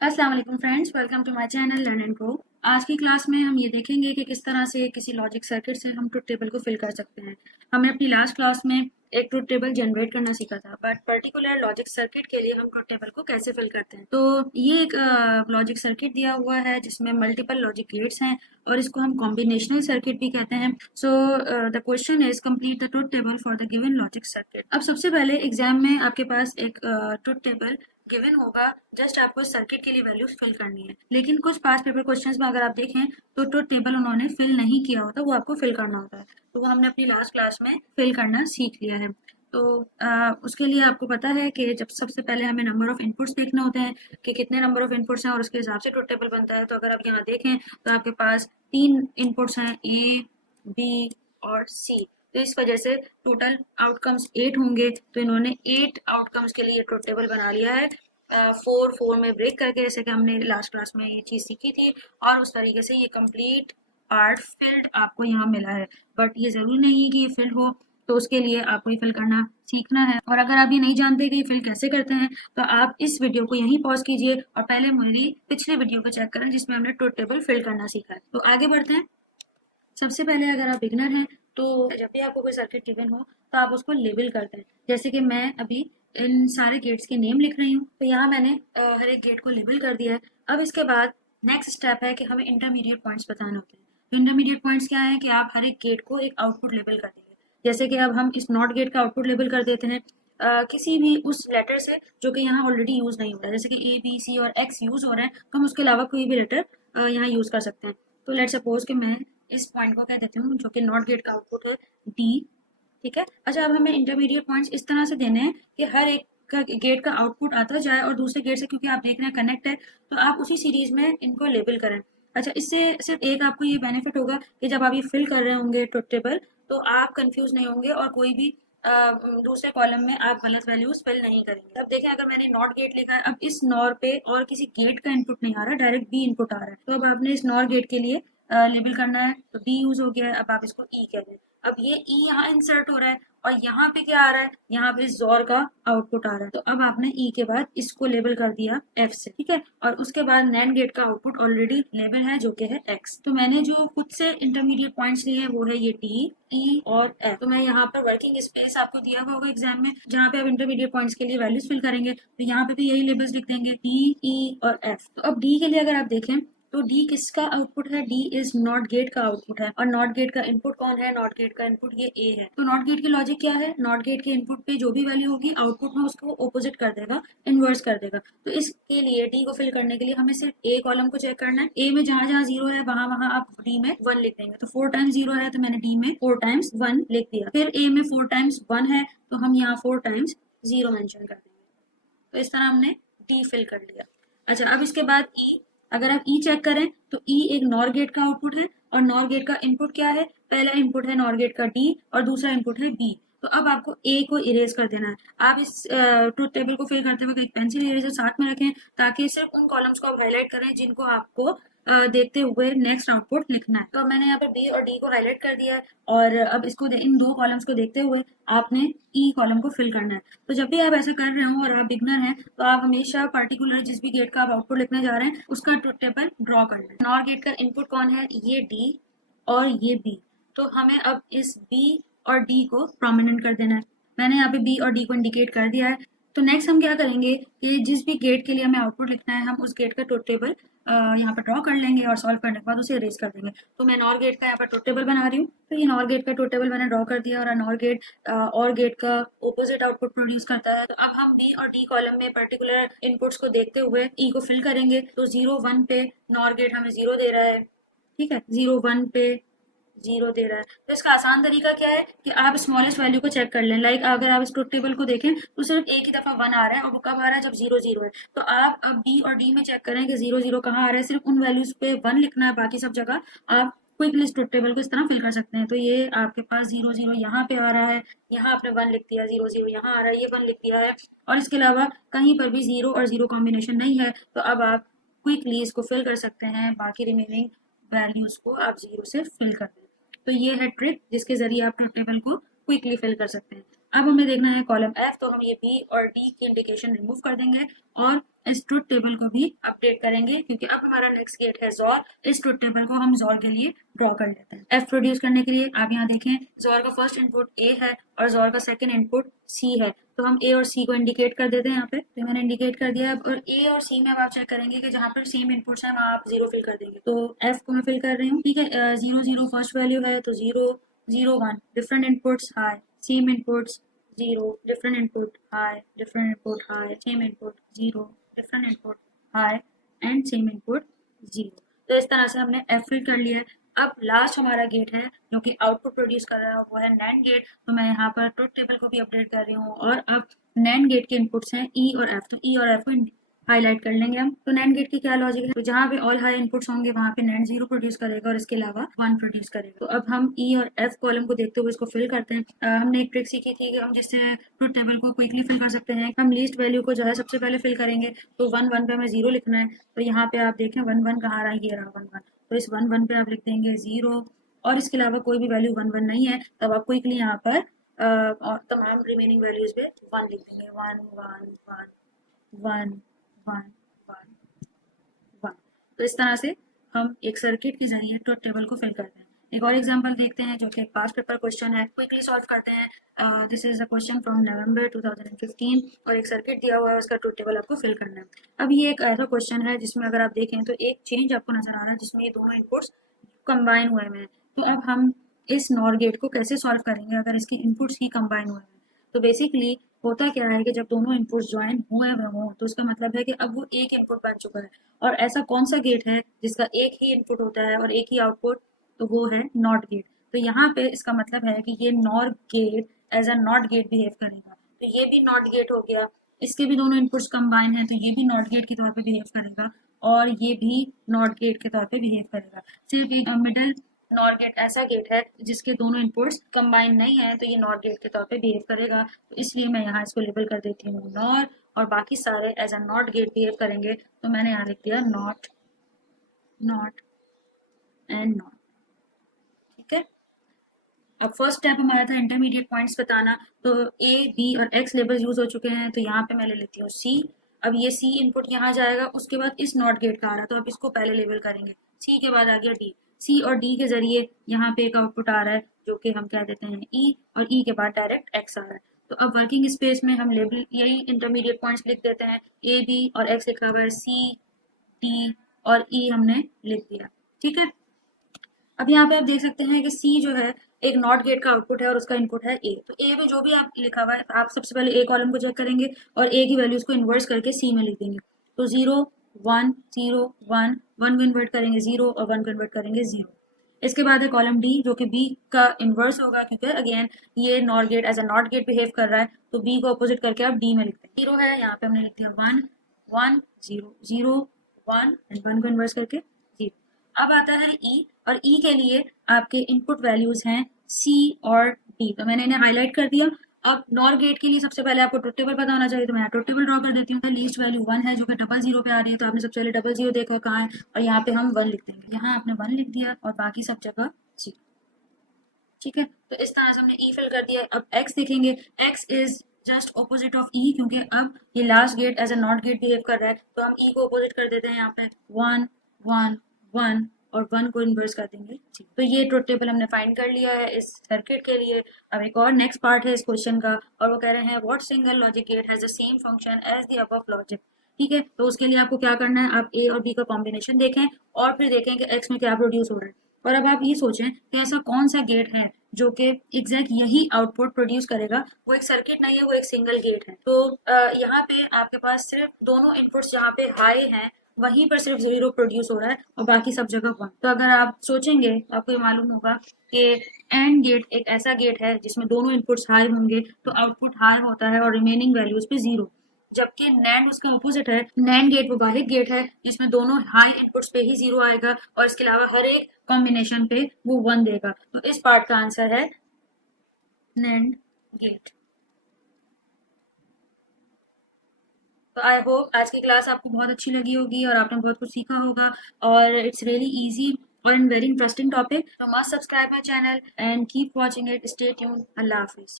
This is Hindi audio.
अस्सलाम वालेकुम friends, welcome to my channel learn and grow. आज की क्लास में हम ये देखेंगे कि किस तरह से किसी लॉजिक सर्किट से हम ट्रुथ टेबल को फिल कर सकते हैं। हमने अपनी लास्ट क्लास में एक ट्रुथ टेबल जनरेट करना सीखा था, बट पर्टिकुलर लॉजिक सर्किट के लिए हम ट्रुथ टेबल को कैसे फिल करते हैं। तो ये एक लॉजिक सर्किट दिया हुआ है जिसमें मल्टीपल लॉजिक गेट्स हैं और इसको हम कॉम्बिनेशनल सर्किट भी कहते हैं। So the question is complete the truth table for the given logic circuit. अब सबसे पहले एग्जाम में आपके पास एक ट्रुथ टेबल गिवन होगा, जस्ट आपको इस सर्किट के लिए वैल्यूज फिल करनी है। लेकिन कुछ पास पेपर क्वेश्चंस में अगर आप देखें तो ट्रुथ टेबल उन्होंने फिल नहीं किया होता, वो आपको फिल करना होता है। तो वो हमने अपनी लास्ट क्लास में फिल करना सीख लिया है। तो उसके लिए आपको पता है कि जब सबसे पहले हमें नंबर ऑफ इनपुट्स देखने होते हैं कि कितने नंबर ऑफ इनपुट्स हैं और उसके हिसाब से ट्रुथ टेबल बनता है। तो अगर आप यहाँ देखें तो आपके पास 3 इनपुट्स हैं, ए, बी और सी। तो इस वजह से टोटल आउटकम्स 8 होंगे। तो इन्होंने 8 आउटकम्स के लिए ट्रुथ टेबल बना लिया है, 4 में ब्रेक करके, जैसे कि हमने लास्ट क्लास में ये चीज़ सीखी थी। और उस तरीके से ये कंप्लीट पार्ट फिल्ड आपको यहाँ मिला है। बट ये ज़रूरी नहीं है कि ये फिल हो, तो उसके लिए आपको ये फिल करना सीखना है। और अगर आप ये नहीं जानते कि ये फिल कैसे करते हैं तो आप इस वीडियो को यहीं पॉज कीजिए और पहले मेरी पिछले वीडियो को चेक करें जिसमें हमने ट्रुथ टेबल फिल करना सीखा है। तो आगे बढ़ते हैं। सबसे पहले अगर आप बिगनर हैं तो जब भी आपको कोई सर्किट गिवन हो तो आप उसको लेबल करते हैं। जैसे कि मैं अभी इन सारे गेट्स के नेम लिख रही हूँ, तो यहाँ मैंने हर एक गेट को लेबल कर दिया है। अब इसके बाद नेक्स्ट स्टेप है कि हमें इंटरमीडिएट पॉइंट्स बताने होते हैं। तो इंटरमीडिएट पॉइंट्स क्या है कि आप हर एक गेट को एक आउटपुट लेबल कर देंगे। जैसे कि अब हम इस नॉट गेट का आउटपुट लेबल कर देते हैं किसी भी उस लेटर से जो कि यहाँ ऑलरेडी यूज नहीं हो रहा है। जैसे कि ए, बी, सी और एक्स यूज हो रहे हैं तो हम उसके अलावा कोई भी लेटर यहाँ यूज कर सकते हैं। तो लेट सपोज कि मैं इस पॉइंट को कह देती हूँ जो कि नॉट गेट का आउटपुट है डी। ठीक है। अच्छा, अब हमें इंटरमीडिएट पॉइंट्स इस तरह से देने हैं कि हर एक का गेट का आउटपुट आता जाए और दूसरे गेट से, क्योंकि आप देख रहे हैं कनेक्ट है, तो आप उसी सीरीज में इनको लेबल करें। अच्छा, इससे सिर्फ एक आपको ये बेनिफिट होगा कि जब आप ये फिल कर रहे होंगे ट्रुथ टेबल तो आप कंफ्यूज नहीं होंगे और कोई भी दूसरे कॉलम में आप गलत वैल्यूज फिल नहीं करेंगे। अब देखें, अगर मैंने नॉट गेट लिखा है, अब इस नॉर पे और किसी गेट का इनपुट नहीं आ रहा, डायरेक्ट बी इनपुट आ रहा है। तो अब आपने इस नॉर गेट के लिए लेबल करना है, तो बी यूज हो गया है। अब आप इसको ई कह दें। अब ये ई यहाँ इंसर्ट हो रहा है और यहाँ पे क्या आ रहा है, यहाँ पे जोर का आउटपुट आ रहा है। तो अब आपने ई के बाद इसको लेबल कर दिया एफ से। ठीक है। और उसके बाद नैंड गेट का आउटपुट ऑलरेडी लेबल है जो कि है एक्स। तो मैंने जो खुद से इंटरमीडिएट पॉइंट्स लिए हैं वो है ये टी, ई और एफ। तो मैं यहाँ पर वर्किंग स्पेस आपको दिया हुआ होगा एग्जाम में, जहाँ पे आप इंटरमीडिएट पॉइंट्स के लिए वैल्यूज फिल करेंगे, तो यहाँ पे भी यही लेबल्स लिख देंगे, डी, ई और एफ। तो अब डी के लिए अगर आप देखें तो डी किसका आउटपुट है, डी इज नॉट गेट का आउटपुट है। और नॉट गेट का इनपुट कौन है, नॉट गेट का इनपुट ये ए है। तो नॉट गेट की लॉजिक क्या है, नॉट गेट के इनपुट पे जो भी वैल्यू होगी आउटपुट में उसको ऑपोजिट कर देगा, इनवर्स कर देगा। तो इसके लिए डी को फिल करने के लिए हमें सिर्फ ए कॉलम को चेक करना है। ए में जहां जहां जीरो है वहां वहां आप डी में 1 लिख देंगे। तो 4 टाइम्स जीरो है तो मैंने डी में 4 टाइम्स 1 लिख दिया। फिर ए में 4 टाइम्स 1 है तो हम यहाँ 4 टाइम्स जीरो मेंशन कर देंगे। तो इस तरह हमने डी फिल कर लिया। अच्छा, अब इसके बाद ई। अगर आप ई चेक करें तो ई एक नॉर गेट का आउटपुट है और नॉर गेट का इनपुट क्या है, पहला इनपुट है नॉर गेट का डी और दूसरा इनपुट है बी। तो अब आपको ए को इरेज कर देना है। आप इस ट्रुथ टेबल को फिल करते वक्त एक पेंसिल इरेजर साथ में रखें ताकि सिर्फ उन कॉलम्स को आप हाईलाइट करें जिनको आपको देखते हुए नेक्स्ट आउटपुट लिखना है। तो मैंने यहाँ पर बी और डी को हाईलाइट कर दिया है और अब इसको इन दो कॉलम्स को देखते हुए आपने ई कॉलम को फिल करना है। तो जब भी आप ऐसा कर रहे हो और आप बिगनर हैं तो आप हमेशा पर्टिकुलर जिस भी गेट का आप आउटपुट लिखने जा रहे हैं उसका ट्रुथ टेबल ड्रॉ करना है। नॉर गेट का इनपुट कौन है, ये डी और ये बी। तो हमें अब इस बी और डी को प्रोमिनेंट कर देना है। मैंने यहाँ पे बी और डी को इंडिकेट कर दिया है। तो नेक्स्ट हम क्या करेंगे कि जिस भी गेट के लिए हमें आउटपुट लिखना है हम उस गेट का ट्रुथ टेबल यहाँ पर ड्रॉ कर लेंगे और सॉल्व करने के बाद उसे इरेज कर देंगे। तो मैं नॉर गेट का यहाँ पर ट्रुथ टेबल बना रही हूँ। तो ये नॉर गेट का ट्रुथ टेबल मैंने ड्रॉ कर दिया और नॉर गेट और गेट का ऑपोजिट आउटपुट प्रोड्यूस करता है। तो अब हम बी और डी कॉलम में पर्टिकुलर इनपुट्स को देखते हुए ई को फिल करेंगे। तो 0 1 पे नॉर गेट हमें 0 दे रहा है। ठीक है, 0 1 पे 0 दे रहा है। तो इसका आसान तरीका क्या है कि आप स्मॉलेस्ट वैल्यू को चेक कर लें। लाइक अगर आप इस ट्रुथ टेबल को देखें तो सिर्फ एक ही दफा 1 आ रहा है और वो कब आ रहा है, जब 0 0 है। तो आप अब बी और डी में चेक करें कि 0 0 कहाँ आ रहा है, सिर्फ उन वैल्यूज पे 1 लिखना है, बाकी सब जगह आप क्विकली इस ट्रुथ टेबल को इस तरह फिल कर सकते हैं। तो ये आपके पास 0 0 यहाँ पे आ रहा है, यहाँ आपने 1 लिख दिया, 0 0 यहाँ आ रहा है, ये 1 लिख दिया है और इसके अलावा कहीं पर भी 0 और 0 कॉम्बिनेशन नहीं है। तो अब आप क्विकली इसको फिल कर सकते हैं, बाकी रिमेनिंग वैल्यूज को आप 0 से फिल कर दें। तो ये है ट्रिक जिसके जरिए आप ट्रुथ टेबल को क्विकली फिल कर सकते हैं। अब हमें देखना है कॉलम एफ, तो हम ये बी और डी की इंडिकेशन रिमूव कर देंगे और इस ट्रुथ टेबल को भी अपडेट करेंगे, क्योंकि अब हमारा नेक्स्ट गेट है जोर। इस ट्रुथ टेबल को हम जोर के लिए ड्रॉ कर लेते हैं। एफ प्रोड्यूस करने के लिए आप यहाँ देखें, जोर का फर्स्ट इनपुट ए है और जोर का सेकंड इनपुट सी है, तो हम ए और सी को इंडिकेट कर देते हैं यहाँ पे। तो मैंने इंडिकेट कर दिया है। और ए और सी में अब आप चेक करेंगे कि जहाँ पर सेम इनपुट्स हैं वहाँ आप जीरो फिल कर देंगे। तो एफ को मैं फिल कर रही हूँ, ठीक है। 0 0 फर्स्ट वैल्यू है, तो 0 0 1 different inputs high, same inputs 0 different input high, different input high, same input 0 different input high and same input 0। तो इस तरह से हमने एफ फिल कर लिया है। अब लास्ट हमारा गेट है जो कि आउटपुट प्रोड्यूस कर रहा है, वो है नैंड गेट। तो मैं यहाँ पर ट्रुथ टेबल को भी अपडेट कर रही हूँ और अब नैंड गेट के इनपुट्स हैं ई और एफ, तो ई और एफ को हाईलाइट कर लेंगे हम। तो नैंड गेट की क्या लॉजिक है, तो जहाँ पे ऑल हाई इनपुट्स होंगे वहाँ पे नैंड 0 प्रोड्यूस करेगा और इसके अलावा 1 प्रोड्यूस करेगा। तो अब हम ई और एफ कॉलम को देखते हुए इसको फिल करते हैं। हमने एक ट्रिक सीखी थी कि हम जिससे ट्रुथ टेबल को क्विकली फिल कर सकते हैं। हम लीस्ट वैल्यू को जो है सबसे पहले फिल करेंगे, तो 1 1 पे हमें 0 लिखना है। तो यहाँ पे आप देखें 1 1 कहाँ रहा, ये रहा 1 1। तो इस 1 1 पे आप लिख देंगे 0 और इसके अलावा कोई भी वैल्यू 1 1 नहीं है, तब आप क्विकली यहाँ पर और तमाम रिमेनिंग वैल्यूज पे 1 लिख देंगे। 1 1 1 1 1 1 1। तो इस तरह से हम एक सर्किट के जरिए ट्रुथ टेबल को फिल करते हैं। एक और एग्जांपल देखते हैं जो कि एक पास्ट पेपर क्वेश्चन है, क्विकली सॉल्व करते हैं। This is a question from November 2015 और एक सर्किट दिया हुआ है, उसका ट्रुथ टेबल आपको फिल करना है। अब ये एक ऐसा क्वेश्चन है जिसमें अगर आप देखें तो एक चेंज आपको नजर आ रहा है जिसमें ये दोनों इनपुट्स कंबाइन हुए हैं। तो अब हम इस नॉर गेट को कैसे सॉल्व करेंगे अगर इसके इनपुट्स ही कंबाइन हुए हैं। तो बेसिकली होता क्या है कि जब दोनों इनपुट्स ज्वाइन हुए हों तो उसका मतलब है कि अब वो एक इनपुट बन चुका है। और ऐसा कौन सा गेट है जिसका एक ही इनपुट होता है और एक ही आउटपुट, तो वो है नॉट गेट। तो यहाँ पे इसका मतलब है कि ये nor gate as a not gate behave करेगा। तो ये भी नॉट गेट हो गया, इसके भी दोनों इनपुट्स कंबाइन हैं, तो ये भी नॉट गेट के तौर पे बिहेव करेगा और ये भी नॉट गेट के तौर पे बिहेव करेगा। सिर्फ एक मिडल नॉर गेट ऐसा गेट है जिसके दोनों इनपुट्स कंबाइन नहीं है, तो ये नॉर गेट के तौर पे बिहेव करेगा। तो इसलिए मैं यहाँ इसको लेबल कर देती हूँ नॉर, और बाकी सारे as a not gate behave करेंगे। तो मैंने यहाँ लिख दिया नॉट, नॉट एंड नॉट, ठीक है। अब फर्स्ट स्टेप हमारा था इंटरमीडिएट पॉइंट्स बताना। तो ए बी और एक्स लेबल यूज हो चुके हैं, तो यहाँ पे मैं ले लेती हूँ सी। अब ये सी इनपुट यहाँ जाएगा, उसके बाद इस नॉट गेट का आ रहा है, तो अब इसको पहले लेबल करेंगे। सी के बाद आ गया डी, सी और डी के जरिए यहाँ पे एक आउटपुट आ रहा है जो कि हम कह देते हैं ई, और ई के बाद डायरेक्ट एक्स आ रहा है। तो अब वर्किंग स्पेस में हम लेबल यही इंटरमीडिएट पॉइंट्स लिख देते हैं। ए बी और एक्स लिखा हुआ है, सी टी और ई हमने लिख दिया, ठीक है। अब यहाँ पे आप देख सकते हैं कि सी जो है एक नॉट गेट का आउटपुट है और उसका इनपुट है ए। तो ए में जो भी आप लिखा हुआ है आप सबसे पहले ए कॉलम को चेक करेंगे और ए की वैल्यूज को इन्वर्स करके सी में लिख देंगे। तो 0 1 0 1 1 को इन्वर्ट करेंगे 0 और 1 को इन्वर्ट करेंगे 0। इसके बाद है कॉलम डी जो कि बी का इन्वर्स होगा, क्योंकि अगेन ये not gate as a not gate behave कर रहा है, तो बी को अपोजिट करके आप डी में लिखते हैं। 0 है, यहाँ पे हमने लिख दिया 1 1 0 0 1 एंड 1 को इन्वर्स करके 0। अब आता है ई, और ई के लिए आपके इनपुट वैल्यूज हैं सी और डी, तो मैंने इन्हें हाईलाइट कर दिया। अब नॉर गेट के लिए सबसे पहले आपको ट्रुथ टेबल पता होना चाहिए, तो मैं ट्रुथ टेबल ड्रॉ कर देती हूँ। लीस्ट वैल्यू 1 है जो कि 0 0 पे आ रही है, तो आपने सबसे पहले 0 0 देखा कहाँ है, और यहाँ पे हम 1 लिख देंगे। यहाँ आपने 1 लिख दिया और बाकी सब जगह 0, ठीक है। तो इस तरह से हमने ई फिल कर दिया। अब एक्स देखेंगे, X is just opposite of E, क्योंकि अब ये last gate as a not gate behave कर रहा है, तो हम ई को ऑपोजिट कर देते हैं। यहाँ पे 1 1 1 और 1 को इन्वर्स कर देंगे। तो ये ट्रुथ टेबल हमने फाइंड कर लिया है इस सर्किट के लिए। अब एक और नेक्स्ट पार्ट है इस क्वेश्चन का, और वो कह रहे हैं what single logic gate has the same function as the above logic. ठीक है, तो उसके लिए आपको क्या करना है, आप ए और बी का कॉम्बिनेशन देखें और फिर देखें कि एक्स में क्या प्रोड्यूस हो रहा है। और अब आप ये सोचें कि ऐसा कौन सा गेट है जो कि एग्जैक्ट यही आउटपुट प्रोड्यूस करेगा। वो एक सर्किट नहीं है, वो एक सिंगल गेट है। तो यहाँ पे आपके पास सिर्फ दोनों इनपुट्स जहाँ पे हाई हैं वहीं पर सिर्फ 0 प्रोड्यूस हो रहा है और बाकी सब जगह 1। तो अगर आप सोचेंगे तो आपको ये मालूम होगा कि एंड गेट एक ऐसा गेट है जिसमें दोनों इनपुट्स हाई होंगे तो आउटपुट हाई होता है और रिमेनिंग वैल्यूज पे 0। जबकि नैंड उसका ऑपोजिट है। नैंड गेट वो वाहिद गेट है जिसमें दोनों हाई इनपुट्स पे ही 0 आएगा और इसके अलावा हर एक कॉम्बिनेशन पे वो 1 देगा। तो इस पार्ट का आंसर है नैंड गेट। तो आई होप आज की क्लास आपको बहुत अच्छी लगी होगी और आपने बहुत कुछ सीखा होगा, और इट्स रियली इजी और इन वेरी इंटरेस्टिंग टॉपिक। तो must subscribe my channel and keep watching it. Stay tuned. Allah Hafiz.